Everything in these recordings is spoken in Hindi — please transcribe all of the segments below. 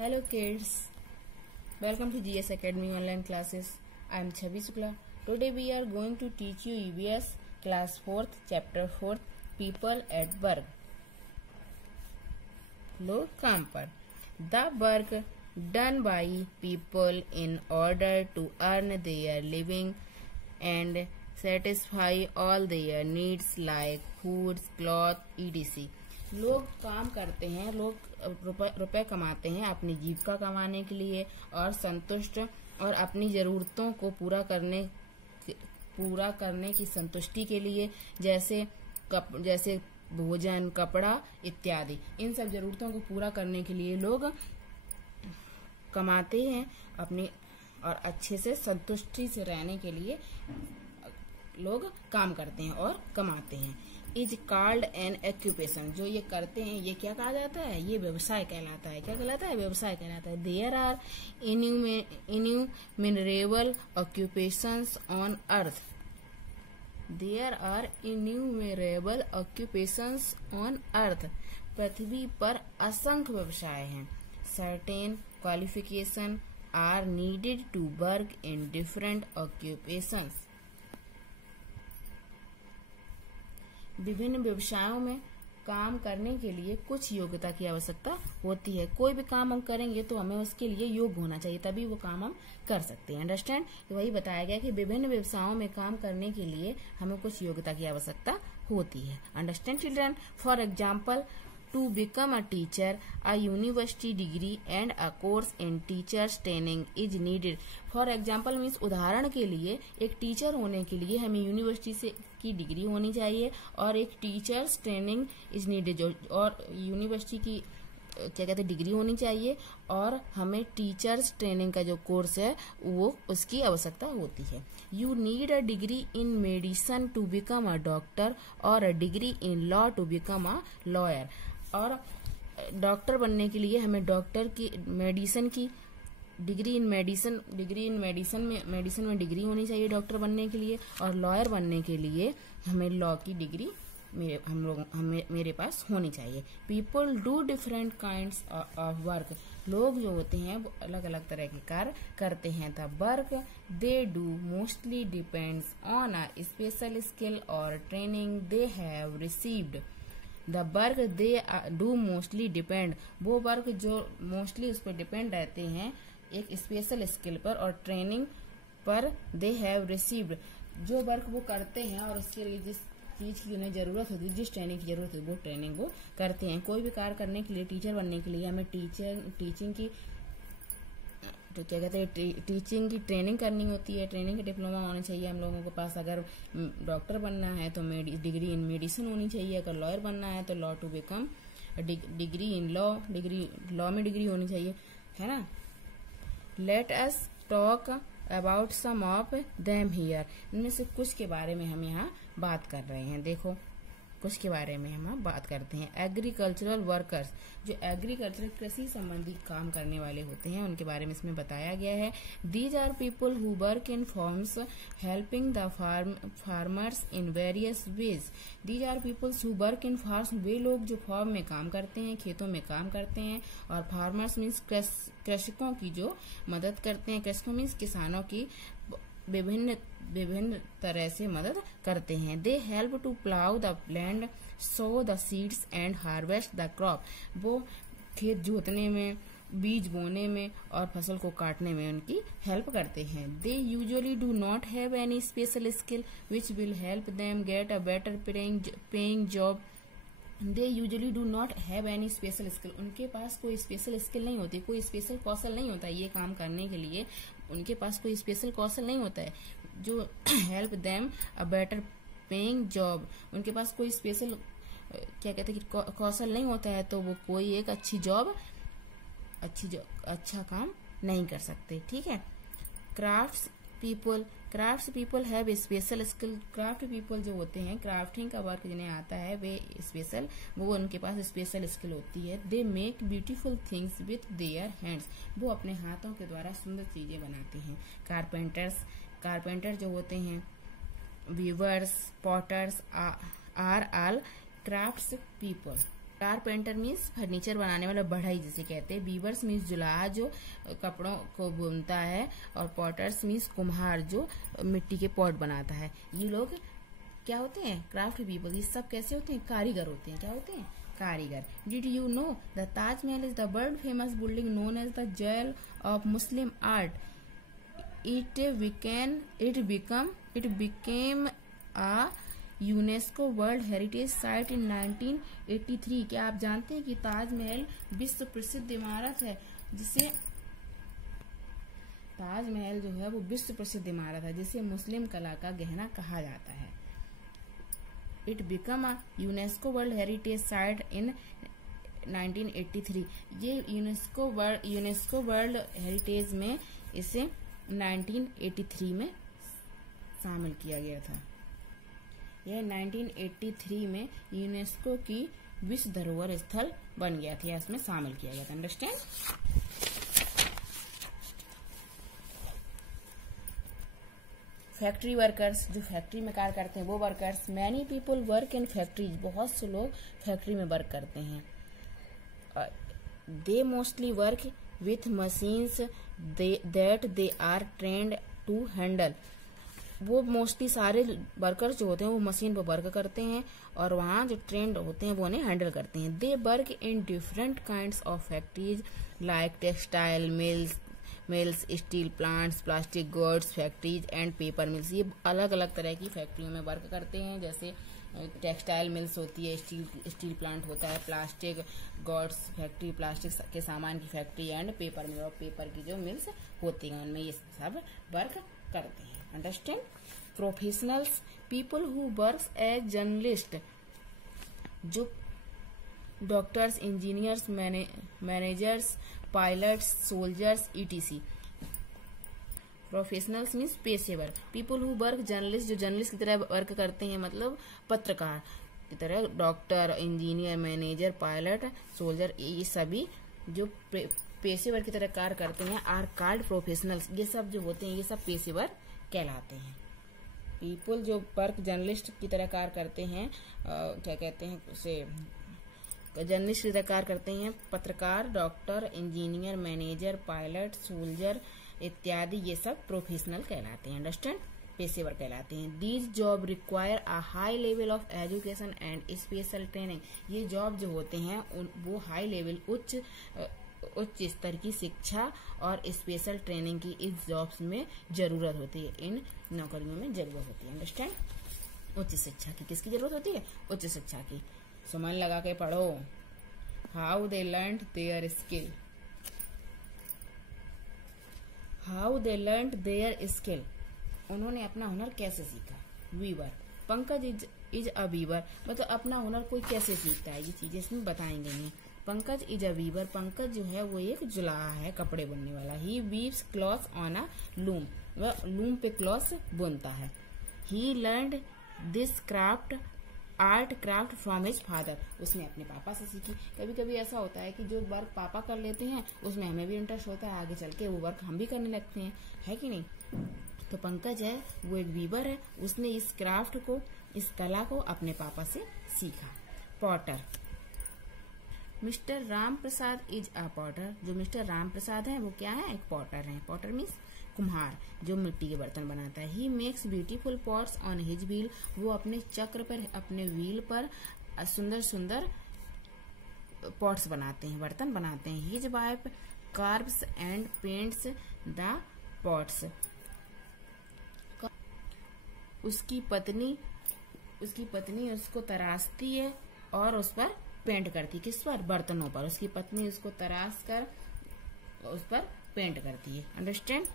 Hello kids, welcome to GS Academy online classes. I am Chavi Shukla. Today we are going to teach you EVS class 4th chapter 4th people at work. लोग काम पर. The work done by people in order to earn their living and satisfy all their needs like food, cloth, etc. लोग काम करते हैं, लोग रुपए कमाते हैं अपनी जीविका कमाने के लिए और संतुष्ट और अपनी जरूरतों को पूरा करने की संतुष्टि के लिए, जैसे भोजन, कपड़ा इत्यादि. इन सब जरूरतों को पूरा करने के लिए लोग कमाते हैं अपनी, और अच्छे से संतुष्टि से रहने के लिए लोग काम करते हैं और कमाते हैं. Is called an occupation. जो ये करते हैं ये क्या कहा जाता है? ये व्यवसाय कहलाता है. क्या कहलाता है? व्यवसाय कहलाता है. There are innumerable occupations on earth. There are innumerable occupations on earth. पृथ्वी पर असंख्य व्यवसाय हैं. Certain qualification are needed to work in different occupations. विभिन्न व्यवसायों में काम करने के लिए कुछ योग्यता की आवश्यकता होती है. कोई भी काम हम करेंगे तो हमें उसके लिए योग्य होना चाहिए, तभी वो काम हम कर सकते हैं. अंडरस्टैंड? तो वही बताया गया कि विभिन्न व्यवसायों में काम करने के लिए हमें कुछ योग्यता की आवश्यकता होती है. Understand children? For example, to become a teacher, a university degree and a course in teachers training is needed. For example means उदाहरण के लिए एक टीचर होने के लिए हमें यूनिवर्सिटी से की डिग्री होनी चाहिए और एक टीचर्स ट्रेनिंग इज नीडेड, और यूनिवर्सिटी की क्या कहते हैं डिग्री होनी चाहिए, और हमें टीचर्स ट्रेनिंग का जो कोर्स है वो उसकी आवश्यकता होती है. You need a degree in medicine to become a doctor और a degree in law to become a lawyer. और डॉक्टर बनने के लिए हमें डॉक्टर की मेडिसिन की डिग्री इन मेडिसिन में डिग्री होनी चाहिए डॉक्टर बनने के लिए, और लॉयर बनने के लिए हमें लॉ की डिग्री मेरे पास होनी चाहिए. People do different kinds of work. लोग जो होते हैं वो अलग अलग तरह के कार्य करते हैं. The work they do mostly depends on a special skill और training they have received. The work they do mostly depend. वो वर्क जो मोस्टली उस पर डिपेंड रहते हैं एक स्पेशल स्किल पर और ट्रेनिंग पर दे हैव रिसीव्ड. जो वर्क वो करते हैं और उसके लिए जिस चीज की उन्हें जरूरत होती है, जिस ट्रेनिंग की जरूरत है वो ट्रेनिंग वो करते हैं. कोई भी कार्य करने के लिए, टीचर बनने के लिए हमें टीचिंग की तो क्या कहते हैं टीचिंग की ट्रेनिंग करनी होती है. ट्रेनिंग का डिप्लोमा होना चाहिए हम लोगों के पास. अगर डॉक्टर बनना है तो डिग्री इन मेडिसिन होनी चाहिए. अगर लॉयर बनना है तो law to become degree in law में डिग्री होनी चाहिए, है ना. Let us talk about some of them here. इनमें से कुछ के बारे में हम यहाँ बात कर रहे हैं. देखो कुछ के बारे में हम बात करते हैं. Agricultural workers. जो एग्रीकल्चर कृषि संबंधी काम करने वाले होते हैं उनके बारे में इसमें बताया गया है. These are people who work in farms helping the farmers in various ways. These are peoples who work in farms. वे लोग जो फॉर्म में काम करते हैं, खेतों में काम करते हैं, और फार्मर्स मीन्स कृषकों की जो मदद करते हैं. कृषकों मीन्स किसानों की विभिन्न तरह से मदद करते हैं. They help to plough the land, so the seeds and harvest the crop. वो खेत जोतने में, बीज बोने में और फसल को काटने में उनकी हेल्प करते हैं. They usually do not have any special skill which will help them get a better paying job. They usually do not have any special skill. उनके पास कोई स्पेशल स्किल नहीं होती, कोई स्पेशल कौशल नहीं होता ये काम करने के लिए. उनके पास कोई स्पेशल कौशल नहीं होता है जो help them a better paying job. उनके पास कोई स्पेशल क्या कहते हैं कि कौशल नहीं होता है, तो वो कोई एक अच्छा काम नहीं कर सकते. ठीक है. Crafts people have special skill. Craft people जो होते हैं, क्राफ्टिंग का वर्क जिन्हें आता है वो उनके पास स्पेशल स्किल होती है. They make beautiful things with their hands. वो अपने हाथों के द्वारा सुंदर चीजें बनाते हैं. कारपेंटर जो होते हैं, weavers, potters are all crafts people. Carpenter means furniture बनाने वाला, बढ़ई जिसे कहते हैं। वीवर्स मीन्स जुलाहा जो कपड़ों को बुनता है, और पॉटर्स मीन्स कुम्हार जो मिट्टी के पॉट बनाता है। ये लोग क्या होते हैं? Craft people. ये सब कैसे होते हैं? कारीगर होते हैं। क्या होते हैं? कारीगर। Did you know the Taj Mahal is the world famous building known as the jewel of Muslim art. It became a UNESCO world heritage site in 1983। क्या आप जानते हैं कि ताजमहल विश्व प्रसिद्ध इमारत है, जिसे ताजमहल जो है वो विश्व प्रसिद्ध इमारत है, जिसे मुस्लिम कला का गहना कहा जाता है। It become a UNESCO world heritage site in 1983। ये यूनेस्को वर्ल्ड हेरिटेज में इसे 1983 में शामिल किया गया था। यह 1983 में यूनेस्को की विश्व धरोहर स्थल बन गया था, इसमें शामिल किया गया था। अंडरस्टैंड। फैक्ट्री वर्कर्स, जो फैक्ट्री में कार्य करते हैं वो workers. Many people work in factories, बहुत से लोग फैक्ट्री में वर्क करते हैं। They mostly work with machines that they are trained to handle. वो मोस्टली सारे वर्कर्स जो होते हैं वो मशीन पर वर्क करते हैं, और वहाँ जो ट्रेंड होते हैं वो उन्हें हैंडल करते हैं। They work in different kinds of factories like textile mills, steel plants, plastic goods factories and paper mills. ये अलग अलग तरह की फैक्ट्रियों में वर्क करते हैं, जैसे टेक्सटाइल मिल्स होती है, स्टील प्लांट होता है, प्लास्टिक गुड्स फैक्ट्री, प्लास्टिक के सामान की फैक्ट्री, एंड पेपर मिल, और पेपर की जो मिल्स होती हैं उनमें ये सब वर्क करते हैं। Understand. Professionals, people who works as journalist, जो doctors, engineers, managers, pilots, soldiers etc. Professionals means पेशेवर। पीपल हु वर्क जर्नलिस्ट, जो जर्नलिस्ट की तरह वर्क करते हैं, मतलब पत्रकार की तरह। Doctor, engineer, manager, pilot, soldier, ये सभी जो पेशेवर की तरह कार्य करते हैं आर कॉल्ड प्रोफेशनल्स। ये सब जो होते हैं ये सब पेशेवर कहलाते हैं। पीपल जो वर्क जर्नलिस्ट की तरह कार्य करते हैं, क्या कहते हैं उसे, जर्नलिस्ट की तरह कार्य करते हैं, पत्रकार, doctor, engineer, manager, pilot, soldier इत्यादि, ये सब प्रोफेशनल कहलाते हैं। अंडरस्टैंड। पेशेवर कहलाते हैं। These job require a high level of education and special training. ये जॉब जो होते हैं वो हाई लेवल उच्च स्तर की शिक्षा और स्पेशल ट्रेनिंग की इस जॉब्स में जरूरत होती है, इन नौकरियों में जरूरत होती है। अंडरस्टैंड। उच्च शिक्षा की किसकी जरूरत होती है? उच्च शिक्षा की। सो मन लगा के पढ़ो। How they learn their skill, how they learn their skill, उन्होंने अपना हुनर कैसे सीखा। Weaver, Pankaj is a weaver, मतलब अपना हुनर कोई कैसे सीखता है, ये चीजें इसमें बताएंगे नहीं। Pankaj is a weaver, Pankaj जो है वो एक जुलाहा है, कपड़े बुनने वाला। He weaves clothes on a loom, वह लूम पे क्लॉथ्स बुनता है। He learned this art craft from his father, उसने अपने पापा से सीखी। कभी कभी ऐसा होता है कि जो वर्क पापा कर लेते हैं उसमें हमें भी इंटरेस्ट होता है, आगे चल के वो वर्क हम भी करने लगते हैं, है कि नहीं। तो पंकज है वो एक वीवर है, उसने इस क्राफ्ट को, इस कला को अपने पापा से सीखा। Potter, mister Ram Prasad is a Potter, जो मिस्टर राम प्रसाद है वो क्या है? एक पॉटर है। पॉटर मीन्स कुम्हार, जो मिट्टी के बर्तन बनाता है। He makes beautiful pots on his wheel, वो अपने चक्र पर, अपने व्हील पर सुंदर सुंदर पॉट्स बनाते हैं, बर्तन बनाते हैं। His wife carves and paints the pots, उसकी पत्नी उसको तराशती है और उस पर पेंट करती है। किस पर? बर्तनों पर। उसकी पत्नी उसको तराश कर उस पर पेंट करती है। Understand.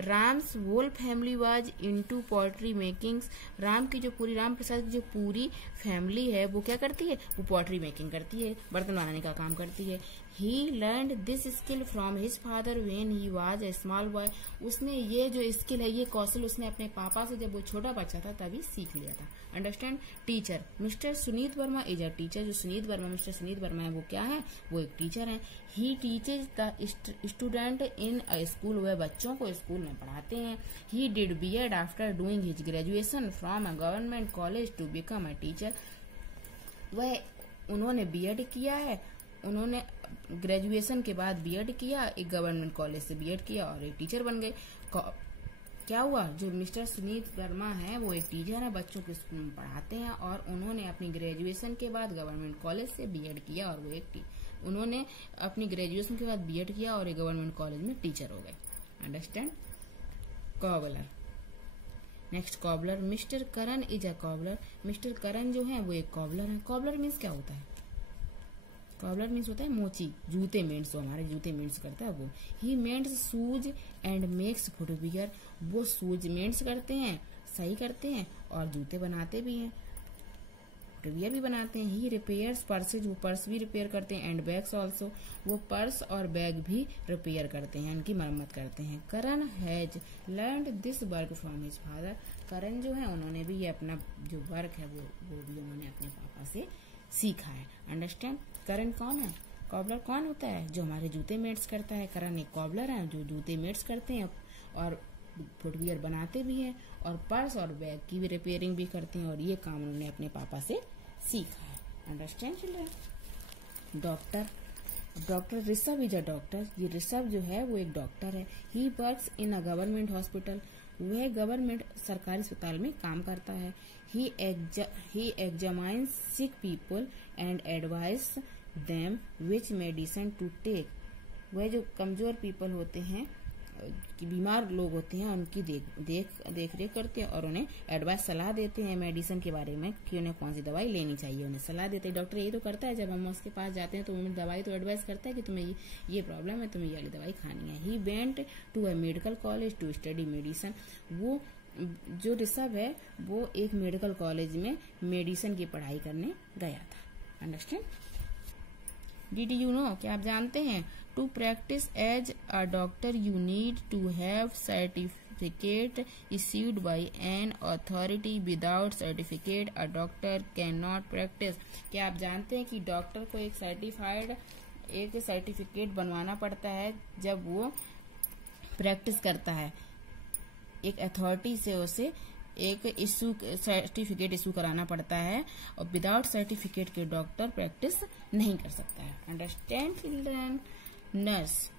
Ram's whole family was into pottery makings, Ram Prasad की जो पूरी फैमिली है वो क्या करती है? वो पॉटरी मेकिंग करती है, बर्तन बनाने का काम करती है। He learned this skill from his father when he was a small boy, उसने ये जो स्किल है, ये कौशल उसने अपने पापा से जब वो छोटा बच्चा था तभी सीख लिया था। Understand. Teacher, mister Sunit Verma is a teacher, जो मिस्टर सुनीत वर्मा है वो क्या है? वो एक टीचर है। He teaches the student in a school, वह बच्चों को स्कूल में पढ़ाते हैं। He did BEd after doing his graduation from a government college to become a teacher, वह उन्होंने बीएड किया है, उन्होंने ग्रेजुएशन के बाद बीएड किया, एक गवर्नमेंट कॉलेज से बीएड किया और एक टीचर बन गए। क्या हुआ, जो मिस्टर सुनीत वर्मा है वो एक टीचर है, बच्चों के स्कूल में पढ़ाते हैं, और उन्होंने अपनी ग्रेजुएशन के बाद गवर्नमेंट कॉलेज से बीएड किया और वो उन्होंने अपनी ग्रेजुएशन के बाद बीएड किया और एक गवर्नमेंट कॉलेज में टीचर हो गए। Understand. Cobbler. Next cobbler, mister Karan is a cobbler. Mister Karan जो है वो एक कॉबलर है। कॉबलर मीन्स क्या होता है? कॉबलर मीन्स होता है मोची, जूते मेंट्स, जो हमारे जूते मेंट्स करता है वो। ही मेंट्स शूज एंड मेक्स फुटवियर। वो शूज मेंट्स करते हैं, सही करते हैं, और जूते बनाते भी हैं, फुटवियर भी बनाते हैं। ही रिपेयर्स पर्सेज, वो पर्स भी रिपेयर करते हैं, एंड बैग्स ऑल्सो, वो पर्स और बैग भी रिपेयर करते हैं, उनकी मरम्मत करते हैं। Karan has learned this work from his father. Karan जो है उन्होंने भी ये अपना जो वर्क है वो भी उन्होंने अपने पापा से सीखा है। अंडरस्टैंड। करण कौन है? कॉबलर कौन होता है? जो हमारे जूते मेट्स करता है। करण एक कॉबलर है जो जूते मेट्स करते हैं और फुटवियर बनाते भी हैं, और पर्स और बैग की भी रिपेयरिंग भी करते हैं, और ये काम उन्होंने अपने पापा से सीखा है। Understand children. Doctor. Doctor Rishabh is a doctor. ये ऋषभ जो है वो एक डॉक्टर है। He works in a government hospital. वह गवर्नमेंट सरकारी अस्पताल में काम करता है। He examines sick people and advise them which medicine to take. वह जो कमजोर पीपल होते हैं, बीमार लोग होते हैं, उनकी देख रेख करते हैं और उन्हें एडवाइस सलाह देते हैं मेडिसिन के बारे में कि उन्हें कौन सी दवाई लेनी चाहिए, उन्हें सलाह देते हैं। डॉक्टर यही तो करता है, जब हम उसके पास जाते हैं तो उन्हें दवाई तो एडवाइस करता है कि तुम्हें ये प्रॉब्लम है, तुम्हें ये वाली दवाई खानी है। He went to a medical college to study medicine. वो जो ऋषभ है वो एक मेडिकल कॉलेज में मेडिसिन की पढ़ाई करने गया था। अंडरस्टैंड। डिड यू नो, क्या आप जानते हैं? To practise as a doctor you need to have certificate issued by an authority. Without certificate a doctor can not practise. क्या आप जानते हैं कि डॉक्टर को एक सर्टिफिकेट बनवाना पड़ता है जब वो प्रैक्टिस करता है। एक अथॉरिटी से उसे एक सर्टिफिकेट इशू कराना पड़ता है, और विदाउट सर्टिफिकेट के डॉक्टर प्रैक्टिस नहीं कर सकता है। Understand children. Nurse.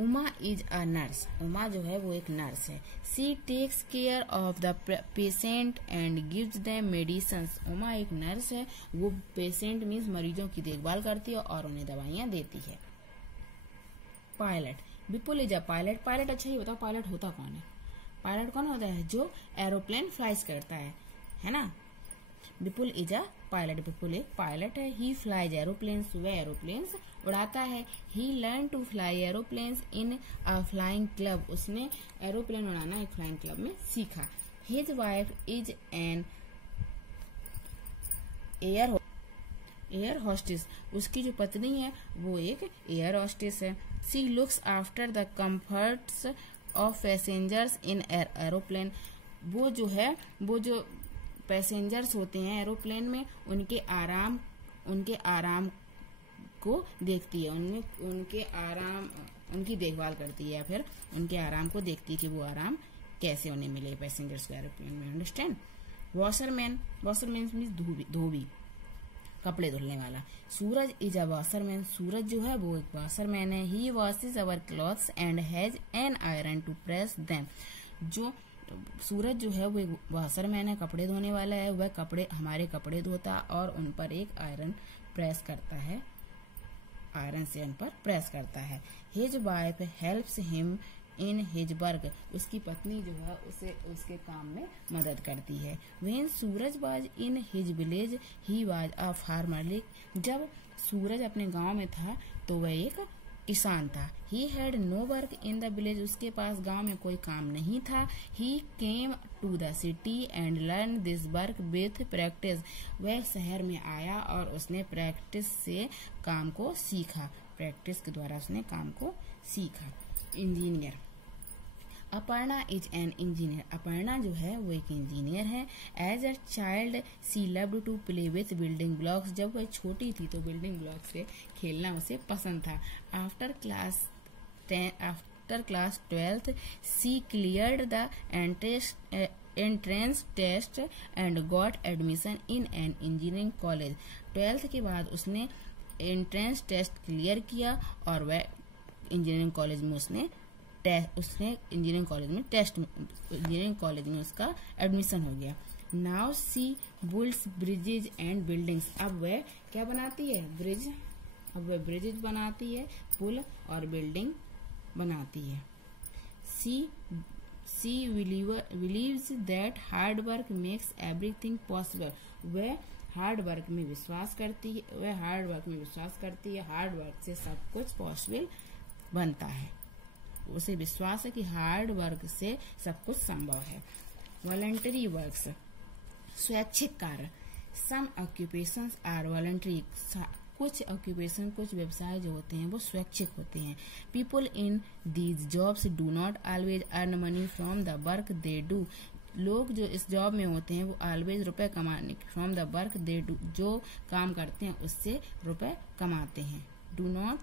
Uma is a nurse. Uma जो है वो एक नर्स है। She takes care of the patient and gives them medicines. Uma एक नर्स है, वो पेशेंट मीन्स मरीजों की देखभाल करती है और उन्हें दवाइयां देती है। Pilot. Vipul is a pilot. Pilot, अच्छा ये बताओ पायलट होता कौन है? पायलट कौन होता है? जो एरोप्लेन फ्लाइज करता है ना। विपुल इज अ पायलट। विपुल एक पायलट है। He flies aeroplanes. वह एरोप्लेन्स उड़ाता है। He learn to fly aeroplanes in a flying club. उसने एरोप्लेन उड़ाना एक फ्लाइंग क्लब में सीखा। His wife is an air hostess. उसकी जो पत्नी है वो एक एयर हॉस्टेस है। She looks after the comforts of passengers in aeroplane. वो जो पैसेंजर्स होते हैं एरोप्लेन में, उनके आराम को देखती है, उनकी देखभाल करती है, या फिर उनके आराम को देखती है कि वो आराम कैसे उन्हें मिले पैसेंजर्स को एरोप्लेन में। अंडरस्टैंड। वॉशरमैन। वॉशरमैन मीन्स धोबी, कपड़े धुलने वाला। सूरज इज अ वॉशरमैन। सूरज जो है वो एक वॉशरमैन है। He washes our clothes and has an iron to press them. जो सूरज जो है वो एक वॉशरमैन है, कपड़े धोने वाला है। वह हमारे कपड़े धोता और उन पर एक आयरन प्रेस करता है, आयरन से उन पर प्रेस करता है। His wife helps him in his work. उसकी पत्नी जो है उसे उसके काम में मदद करती है। When Suraj was in his village he was a farmer. जब सूरज अपने गांव में था तो वह एक किसान था। He had no work in the village. उसके पास गांव में कोई काम नहीं था। He came to the city and learn this work with practice. वह शहर में आया और उसने प्रैक्टिस से काम को सीखा। प्रैक्टिस के द्वारा उसने काम को सीखा। Engineer. Aparna is an engineer. Aparna जो है वो एक इंजीनियर है। As a child she loved to play with building blocks. जब वह छोटी थी तो बिल्डिंग ब्लॉक से खेलना उसे पसंद था। After class 12th she cleared the entrance test and got admission in an engineering college. 12th के बाद उसने एंट्रेंस टेस्ट क्लियर किया और वह इंजीनियरिंग कॉलेज में उसने इंजीनियरिंग कॉलेज में उसका एडमिशन हो गया। Now she builds bridges and buildings. अब वह क्या बनाती है? ब्रिज। अब वह ब्रिजेज बनाती है, पुल और बिल्डिंग बनाती है। She believes that hard work makes everything possible. वह हार्ड वर्क में विश्वास करती है, हार्ड वर्क से सब कुछ पॉसिबल बनता है। उसे विश्वास है कि हार्ड वर्क से सब कुछ संभव है। वॉलंटरी वर्क्स, स्वैच्छिक कार्य। सम ऑक्यूपेशंस आर वॉलंटरी। कुछ ऑक्यूपेशन, कुछ व्यवसाय जो होते हैं वो स्वैच्छिक होते हैं। People in these jobs do not always earn money from the work they do. लोग जो इस जॉब में होते हैं वो ऑलवेज रुपए कमाने from the work they do, जो काम करते हैं उससे रुपए कमाते हैं। डू नॉट,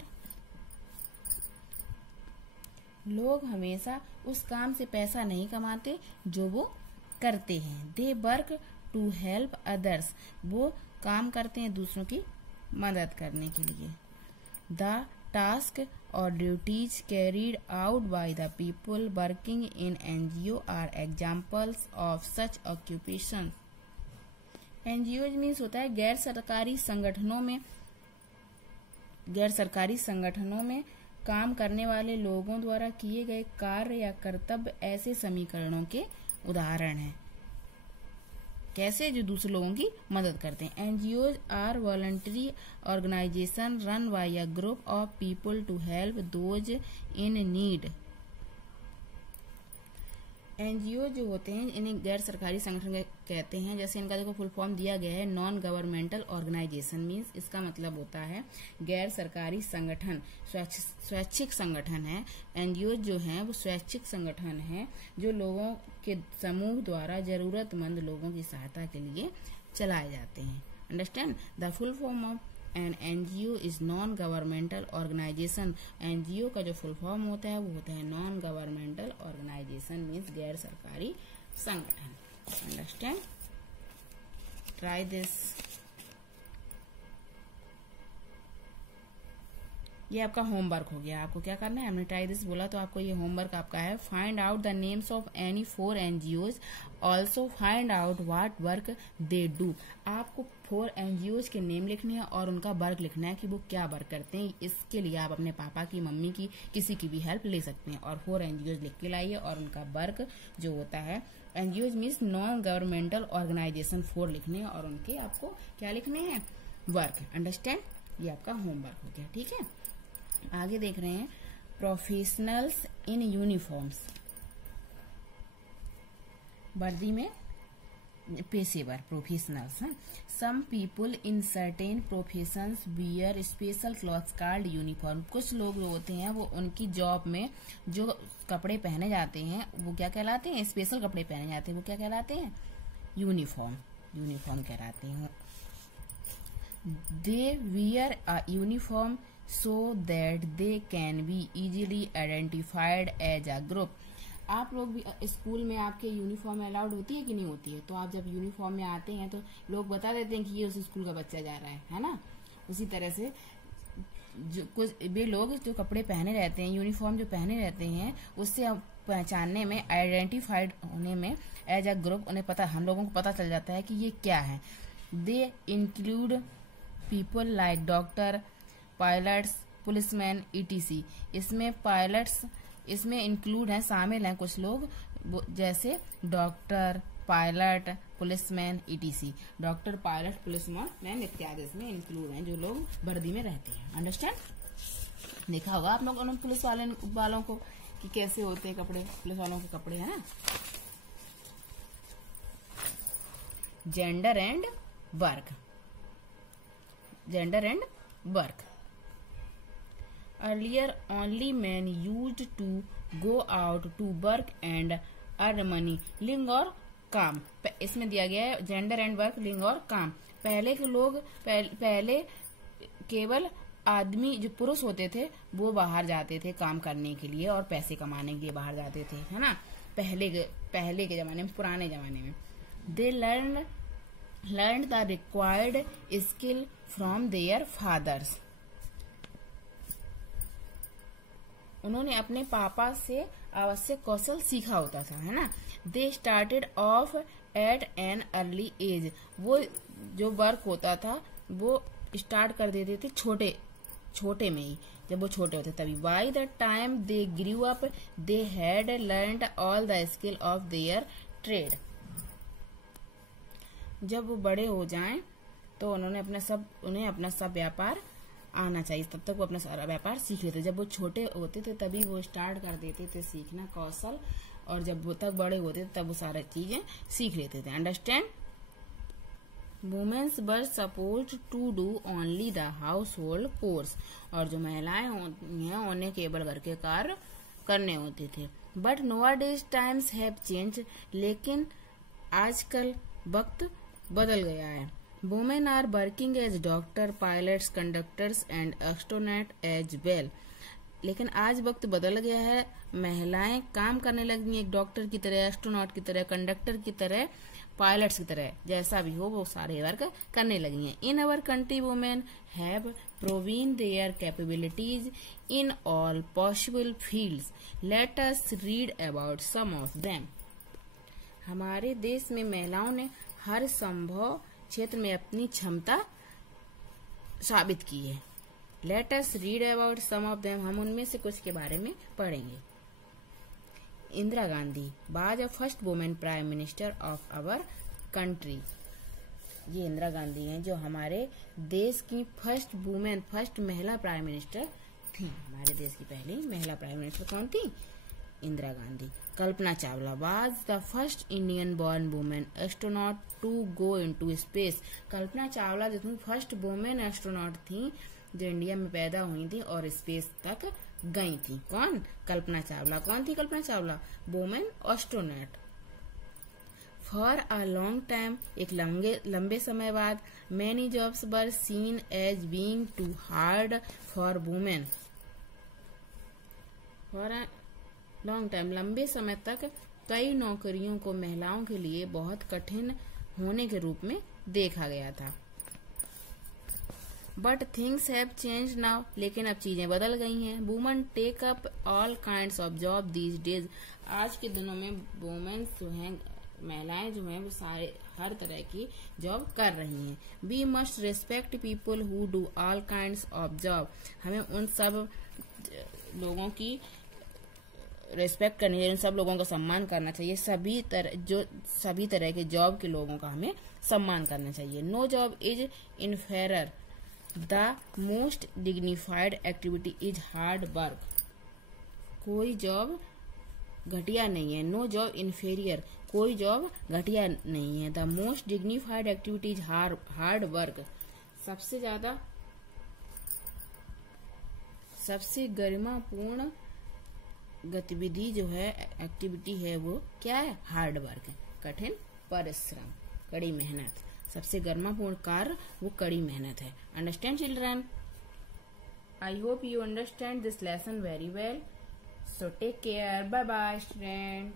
लोग हमेशा उस काम से पैसा नहीं कमाते जो वो करते हैं। They work to help others. वो काम करते हैं दूसरों की मदद करने के लिए। द टास्क और duties carried out by the people working in NGO are examples of such occupation. NGO means होता है गैर सरकारी संगठनों में काम करने वाले लोगों द्वारा किए गए कार्य या कर्तव्य ऐसे समीकरणों के उदाहरण हैं। कैसे? जो दूसरे लोगों की मदद करते हैं। NGOs are voluntary organisation run by a group of people to help those in need. NGO जो होते हैं इन्हें गैर सरकारी संगठन कहते हैं। जैसे इनका देखो फुल फॉर्म दिया गया है, नॉन गवर्नमेंटल ऑर्गेनाइजेशन मीन्स इसका मतलब होता है गैर सरकारी संगठन, स्वैच्छिक संगठन है। NGO जो हैं वो स्वैच्छिक संगठन है जो लोगों के समूह द्वारा जरूरतमंद लोगों की सहायता के लिए चलाए जाते हैं। Understand? The full form of an NGO is non governmental organisation. NGO का जो फुल फॉर्म होता है वो होता है नॉन गवर्नमेंटल ऑर्गेनाइजेशन मीन्स गैर सरकारी संगठन। अंडरस्टैंड? Try this. ये आपका होमवर्क हो गया। आपको क्या करना है? हमने ट्राई दिस बोला तो आपको ये होमवर्क आपका है। Find out the names of any 4 NGOs, also find out what work they do. आपको 4 NGOs के नेम लिखने हैं और उनका वर्क लिखना है कि वो क्या वर्क करते हैं। इसके लिए आप अपने पापा की, मम्मी की, किसी की भी हेल्प ले सकते हैं और 4 NGOs लिख के लाइए और उनका वर्क जो होता है, NGOs means non governmental organisation, 4 लिखने हैं और उनके आपको क्या लिखने हैं? वर्क। अंडरस्टैंड? ये आपका होमवर्क हो गया। ठीक है, आगे देख रहे हैं प्रोफेशनल्स इन यूनिफॉर्म्स। वर्दी में पेशेवर, प्रोफेशनल्स हैं। Some people in certain professions wear special clothes called uniform. कुछ लोग जो होते हैं वो उनकी जॉब में जो कपड़े पहने जाते हैं वो क्या कहलाते हैं? स्पेशल कपड़े पहने जाते हैं वो क्या कहलाते हैं? यूनिफॉर्म कहलाते हैं। They wear a uniform so that they can be easily identified as a group। आप लोग भी स्कूल में आपके यूनिफॉर्म अलाउड होती है कि नहीं होती है? तो आप जब यूनिफॉर्म में आते हैं तो लोग बता देते हैं कि ये उस स्कूल का बच्चा जा रहा है ना। उसी तरह से जो कुछ वे लोग जो कपड़े पहने रहते हैं, यूनिफॉर्म जो पहने रहते हैं, उससे पहचानने में, आइडेंटिफाइड होने में एज अ ग्रुप उन्हें पता, हम लोगों को पता चल जाता है कि ये क्या है। They include people like doctor, pilots, policeman ETC। इसमें पायलट्स इसमें इंक्लूड हैं, शामिल हैं कुछ लोग जैसे doctor, pilot, policeman ETC। Doctor, pilot, policeman इत्यादि इसमें इंक्लूड हैं जो लोग वर्दी में रहते हैं। अंडरस्टैंड? देखा होगा आप लोगों ने पुलिस वालों को कि कैसे होते हैं कपड़े, पुलिस वालों के कपड़े, है ना। Gender and work. Earlier, only men used to go out to work and earn money. लिंग और काम इसमें दिया गया है। जेंडर एंड वर्क, लिंग और काम। पहले के लोग पहले केवल आदमी जो पुरुष होते थे वो बाहर जाते थे काम करने के लिए और पैसे कमाने के लिए बाहर जाते थे, है ना। पहले के जमाने में, पुराने जमाने में। They learn the required skill from their fathers. उन्होंने अपने पापा से आवश्यक कौशल सीखा होता था, है ना। They started off at an early age. वो जो वर्क होता था वो स्टार्ट कर देते थे छोटे में ही, जब वो छोटे होते तभी। By the time they grew up they had learned all the skill of their trade. जब वो बड़े हो जाएं तो उन्हें अपना सब व्यापार आना चाहिए, तब तक वो अपना सारा व्यापार सीख लेते। जब वो छोटे होते थे तभी वो स्टार्ट कर देते थे सीखना कौशल, और जब वो तक बड़े होते थे तब वो सारी चीजें सीख लेते थे। Understand. Womens were supposed to do only the household chores. और जो महिलाएं होती हैं उन्हें केवल घर के कार्य करने होते थे। But nowadays times have change. लेकिन आजकल वक्त बदल गया है। Women are working as doctor, pilots, conductors and astronaut as well. लेकिन आज वक्त बदल गया है, महिलाएं काम करने लगी हैं डॉक्टर की तरह, एस्ट्रोनॉट की तरह, कंडक्टर की तरह, पायलट्स की तरह, जैसा भी हो वो सारे वर्क करने लगी हैं। In our country women have proven their capabilities in all possible fields. Let us read about some of them. हमारे देश में महिलाओं ने हर संभव क्षेत्र में अपनी क्षमता साबित की है। Let us read about some of them. हम उनमें से कुछ के बारे में पढ़ेंगे। Indira Gandhi was a first women prime minister of our country. ये इंदिरा गांधी हैं जो हमारे देश की फर्स्ट महिला प्राइम मिनिस्टर थी। हमारे देश की पहली महिला प्राइम मिनिस्टर कौन थी? Indira Gandhi. Kalpana Chawla was the first Indian born women astronaut to go into space. Kalpana Chawla जो थी फर्स्ट वुमेन एस्ट्रोनॉट थी जो इंडिया में पैदा हुई थी और स्पेस तक गई थी। कौन? कल्पना चावला। कौन थी Kalpana Chawla? Women astronaut. For a long time, एक लंबे समय बाद, many jobs were seen as being too hard for women. For a long time, लंबे समय तक कई नौकरियों को महिलाओं के लिए बहुत कठिन होने के रूप में देखा गया था। But things have change now. लेकिन अब चीजें बदल गई हैं। Women take up all kinds of job these days. आज के दिनों में वुमेन्स जो हैं, महिलाएं जो हैं, वो सारे हर तरह की जॉब कर रही हैं। We must respect people who do all kinds of job. हमें उन सब लोगों की रेस्पेक्ट करनी चाहिए, उन सब लोगों का सम्मान करना चाहिए। सभी तरह के जॉब के लोगों का हमें सम्मान करना चाहिए। No job is inferior, the most dignified activity is hard work. कोई जॉब घटिया नहीं है। नो जॉब इनफेरियर, कोई जॉब घटिया नहीं है। The most dignified activity is hard work. सबसे गरिमापूर्ण गतिविधि जो है, एक्टिविटी है, वो क्या है? हार्ड वर्क है, कठिन परिश्रम, कड़ी मेहनत। सबसे गरिमापूर्ण कार्य वो कड़ी मेहनत है। Understand children? I hope you understand this lesson very well. So take care. Bye bye student.